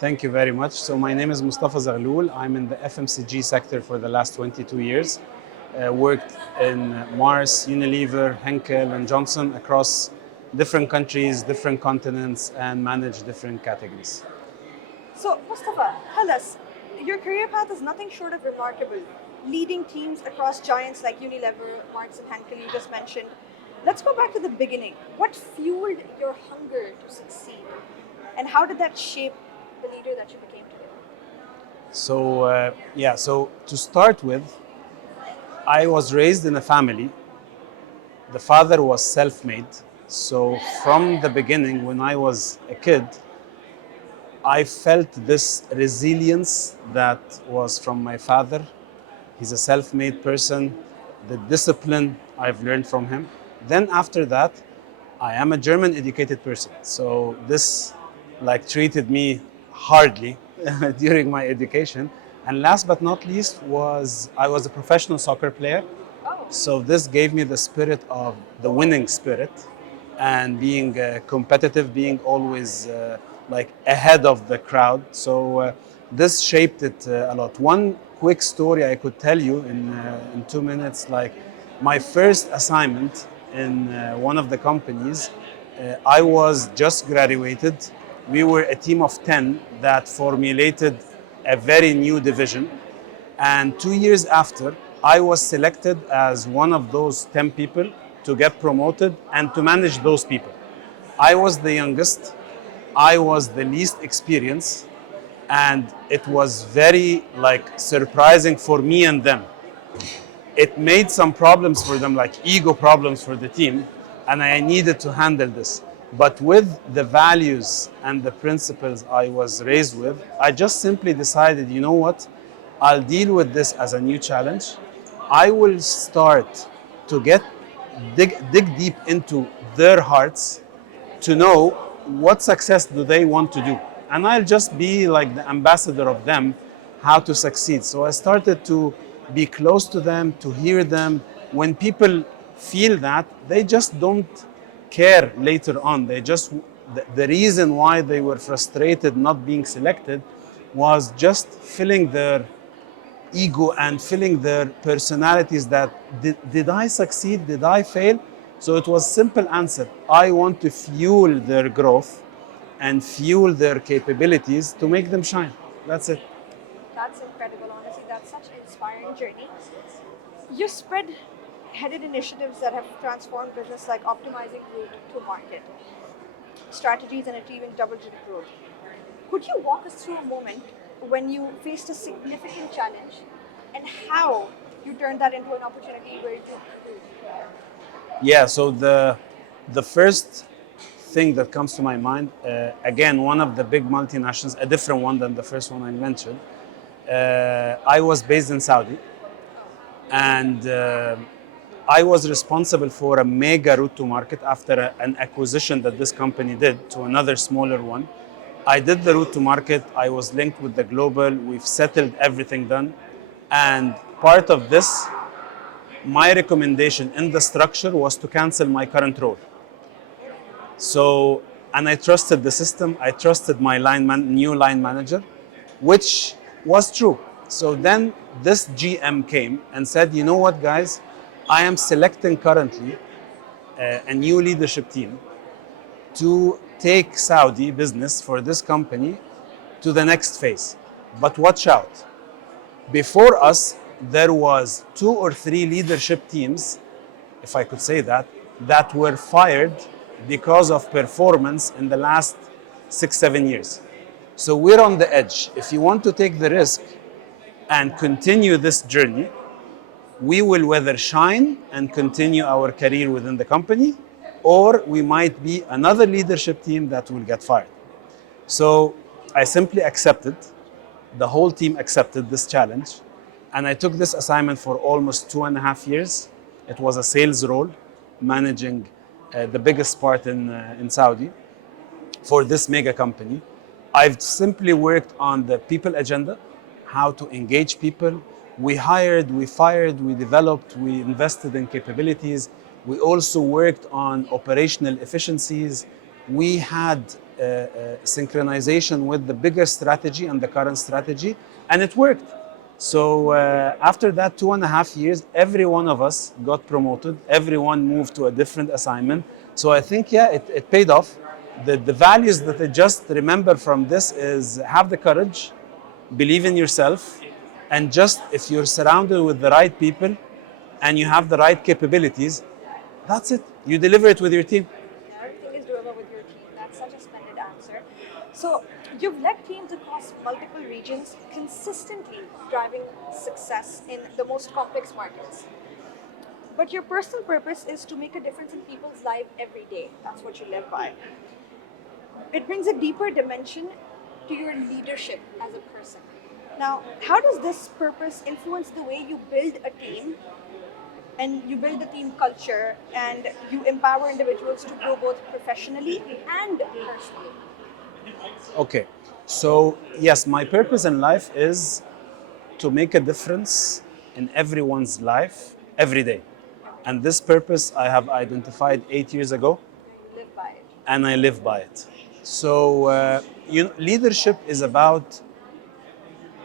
Thank you very much. So my name is Mostafa Zaghloul. I'm in the FMCG sector for the last 22 years. Worked in Mars, Unilever, Henkel, and Johnson across different countries, different continents, and managed different categories. So, Mustafa, tell us, your career path is nothing short of remarkable, leading teams across giants like Unilever, Marks and Henkel, you just mentioned. Let's go back to the beginning. What fueled your hunger to succeed? And how did that shape the leader that you became today? So to start with, I was raised in a family. The father was self-made. So from the beginning, when I was a kid, I felt this resilience that was from my father. He's a self-made person. The discipline I've learned from him. Then after that, I am a German educated person. So this treated me hardly during my education. And last but not least was I was a professional soccer player. Oh, So this gave me the spirit of the winning spirit and being competitive, being always ahead of the crowd. So this shaped it a lot. One quick story I could tell you in 2 minutes, like my first assignment in one of the companies, I was just graduated. We were a team of 10 that formulated a very new division. And 2 years after, I was selected as one of those 10 people to get promoted and to manage those people. I was the youngest, I was the least experienced, and it was very surprising for me and them. It made some problems for them, like ego problems for the team, and I needed to handle this. But with the values and the principles I was raised with, I just simply decided, you know what? I'll deal with this as a new challenge. I will start to dig deep into their hearts to know what success do they want to do. And I'll just be like the ambassador of them, how to succeed. So I started to be close to them, to hear them. When people feel that, they just don't care later on. The reason why they were frustrated not being selected was just filling their ego and filling their personalities that did I succeed? Did I fail? So it was simple answer. I want to fuel their growth and fuel their capabilities to make them shine. That's it. that's incredible, honestly. That's such an inspiring journey. You spread headed initiatives that have transformed business like optimizing route to market, strategies, and achieving double digit growth. Could you walk us through a moment when you faced a significant challenge and how you turned that into an opportunity where you grew? Yeah, so the first thing that comes to my mind, again, one of the big multinationals, a different one than the first one I mentioned. I was based in Saudi, and I was responsible for a mega route to market after an acquisition that this company did to another smaller one. I did the route to market. I was linked with the global. We've settled everything done. And part of this, my recommendation in the structure was to cancel my current role. So, and I trusted the system. I trusted my new line manager, which was true. So then this GM came and said, you know what, guys, I am selecting currently a new leadership team to take Saudi business for this company to the next phase. But watch out. Before us, there was 2 or 3 leadership teams, if I could say that were fired because of performance in the last 6, 7 years. So we're on the edge. If you want to take the risk and continue this journey, we will whether shine and continue our career within the company, or we might be another leadership team that will get fired. So I simply accepted, the whole team accepted this challenge, and I took this assignment for almost 2.5 years. It was a sales role, managing the biggest part in Saudi for this mega company. I've simply worked on the people agenda, how to engage people. We hired, we fired, we developed, we invested in capabilities. We also worked on operational efficiencies. We had synchronization with the bigger strategy and the current strategy, and it worked. So after that 2.5 years, every one of us got promoted. Everyone moved to a different assignment. So I think, yeah, it paid off. The values that I just remember from this is have the courage, believe in yourself, and just if you're surrounded with the right people and you have the right capabilities, that's it. You deliver it with your team. Everything is doable with your team. That's such a splendid answer. So, you've led teams across multiple regions, consistently driving success in the most complex markets. But your personal purpose is to make a difference in people's life every day. That's what you live by. It brings a deeper dimension to your leadership as a person. Now, how does this purpose influence the way you build a team and you build the team culture and you empower individuals to grow both professionally and personally? Okay, so yes, my purpose in life is to make a difference in everyone's life every day. And this purpose I have identified 8 years ago, You live by it. and I live by it. So, leadership is about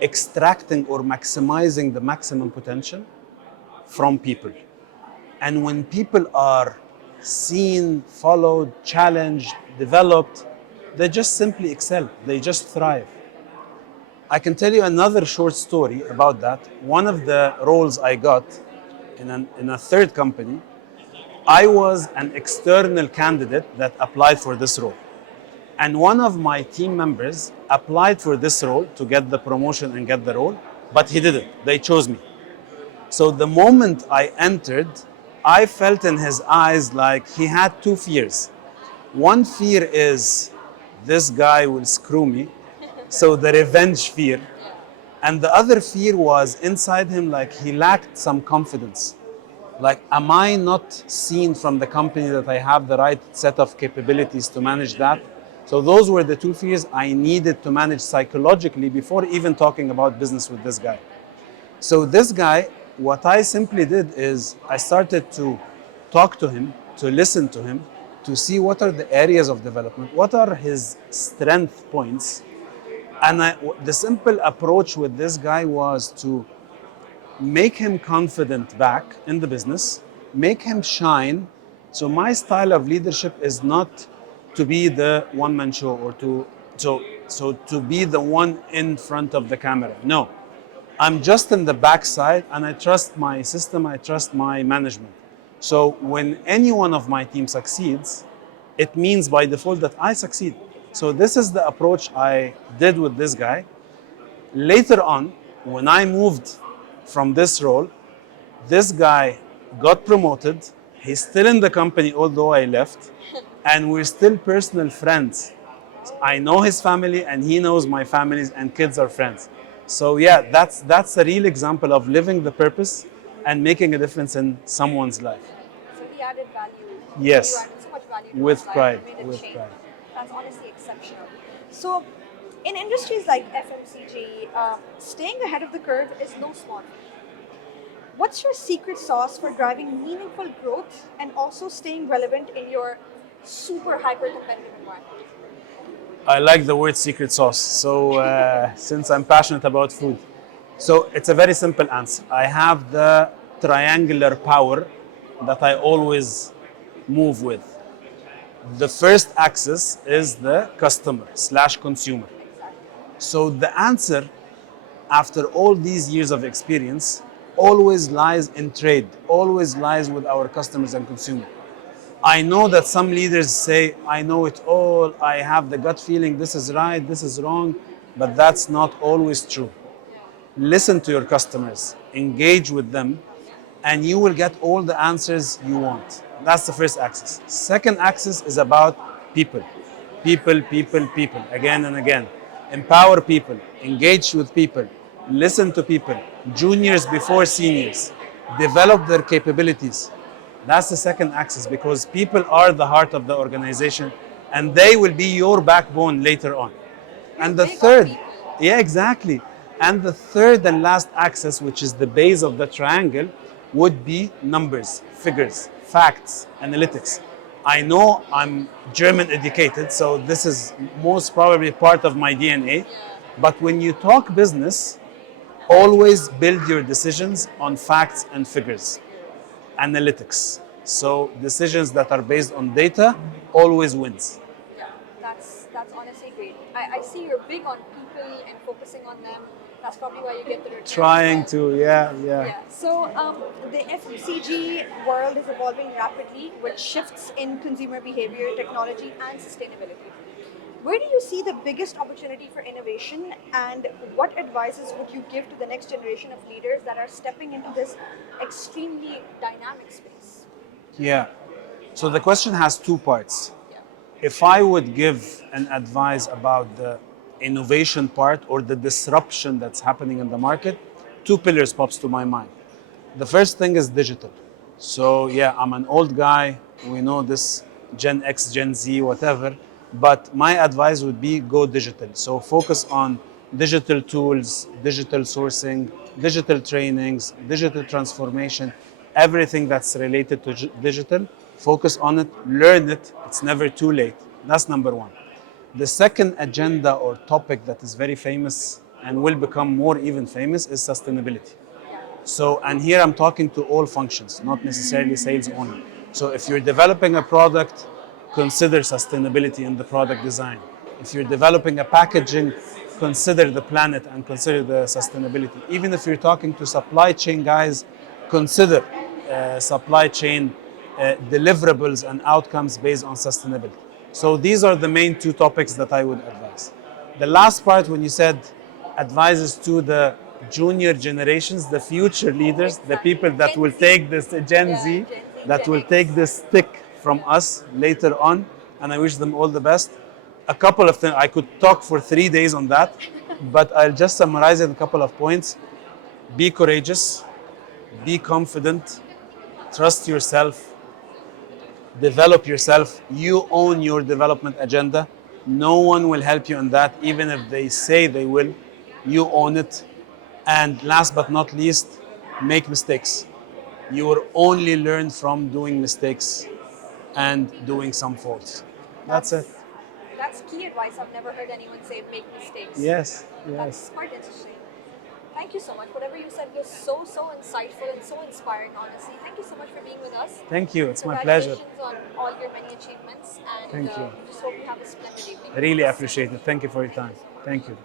extracting or maximizing the maximum potential from people. And when people are seen, followed, challenged, developed, they just simply excel, they just thrive. I can tell you another short story about that. One of the roles I got in a third company, I was an external candidate that applied for this role. And one of my team members applied for this role to get the promotion and get the role, but he didn't. They chose me. So the moment I entered, I felt in his eyes like he had two fears. One fear is this guy will screw me, so the revenge fear. And the other fear was inside him, like he lacked some confidence. Like, am I not seen from the company that I have the right set of capabilities to manage that? So those were the two fears I needed to manage psychologically before even talking about business with this guy. So this guy, what I simply did is I started to talk to him, to listen to him, to see what are the areas of development, what are his strength points. And the simple approach with this guy was to make him confident back in the business, make him shine. So my style of leadership is not to be the one-man show or to be the one in front of the camera. No, I'm just in the backside, and I trust my system, I trust my management. So when any one of my team succeeds, it means by default that I succeed. So this is the approach I did with this guy. Later on, when I moved from this role, this guy got promoted. He's still in the company, although I left, and we're still personal friends. I know his family, and he knows my families, and kids are friends. So yeah, that's a real example of living the purpose and making a difference in someone's life. So he added value. Yes. You added so much value to With his life. pride, You made it with change. pride. That's honestly exceptional. So, in industries like FMCG, staying ahead of the curve is no small feat. What's your secret sauce for driving meaningful growth and also staying relevant in your super hyper competitive environment? I like the word secret sauce. So since I'm passionate about food, so it's a very simple answer. I have the triangular power that I always move with. The first axis is the customer slash consumer. So the answer, after all these years of experience, always lies in trade, always lies with our customers and consumers. I know that some leaders say, I know it all, I have the gut feeling, this is right, this is wrong, but that's not always true. Listen to your customers, engage with them, and you will get all the answers you want. That's the first axis. Second axis is about people. People, people, people, again and again. Empower people, engage with people, listen to people, juniors before seniors, develop their capabilities. That's the second axis, because people are the heart of the organization and they will be your backbone later on. And the Big on third, people. yeah, exactly. And the third and last axis, which is the base of the triangle, would be numbers, figures, facts, analytics. I know I'm German educated, so this is most probably part of my DNA. But when you talk business, always build your decisions on facts and figures, analytics. So decisions that are based on data always wins. Yeah, that's honestly great. I see you're big on people and focusing on them. That's probably why you get the return as Trying well. to, yeah, yeah. Yeah. So the FMCG world is evolving rapidly with shifts in consumer behavior, technology, and sustainability. Where do you see the biggest opportunity for innovation, and what advices would you give to the next generation of leaders that are stepping into this extremely dynamic space? Yeah. So the question has two parts. Yeah. If I would give an advice about the innovation part or the disruption that's happening in the market, two pillars pops to my mind. The first thing is digital. So yeah, I'm an old guy. We know this Gen X, Gen Z, whatever. But my advice would be go digital. So focus on digital tools, digital sourcing, digital trainings, digital transformation, everything that's related to digital. Focus on it, learn it. It's never too late. That's number one. The second agenda or topic that is very famous and will become more even famous is sustainability. So, and here I'm talking to all functions, not necessarily sales only. So if you're developing a product, consider sustainability in the product design. If you're developing a packaging, consider the planet and consider the sustainability. Even if you're talking to supply chain guys, consider supply chain deliverables and outcomes based on sustainability. So these are the main two topics that I would advise. The last part, when you said advices to the junior generations, the future leaders, the people that will take this Gen Z, that will take this stick from us later on, and I wish them all the best. A couple of things, I could talk for 3 days on that, but I'll just summarize it in a couple of points. Be courageous, be confident, trust yourself, develop yourself. You own your development agenda. No one will help you in that, even if they say they will. You own it. And last but not least, make mistakes. You will only learn from doing mistakes and doing some faults. That's it. That's key advice. I've never heard anyone say make mistakes. Yes, That's yes. quite interesting. Thank you so much. Whatever you said was so insightful and so inspiring, honestly. Thank you so much for being with us. Thank you. It's my pleasure. Congratulations on all your many achievements, and Thank you. just hope you have a splendid evening. Really appreciate it. Thank you for your time. Thank you.